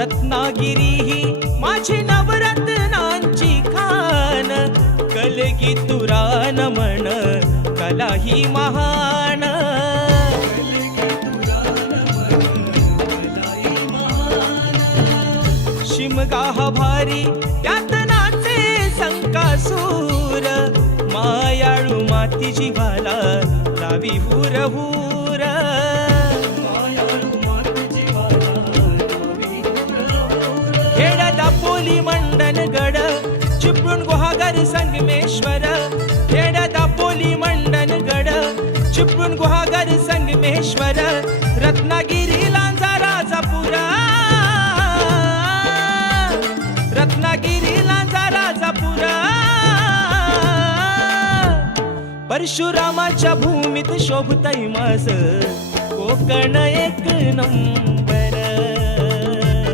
रत्नागिरी ही माझी नवरत्नांची खान, कलगी तुरान म्हण कला ही महान. शिमगा हा भारी त्यात नाचे संकासूर, मायाळू माती जीवाला लावी हुर हुर. खेड दापोली मंडनगड चिपळूण गुहागर संगमेश्वर, खेड दापोली मंडनगड चिपळूण गुहागर संगमेश्वर, रत्नागिरी लांजा राजापुरा, रत्नागिरी लांजा राजापुरा. परशुरामाच्या भूमीत शोभतय माझ कोकण एक नंबर.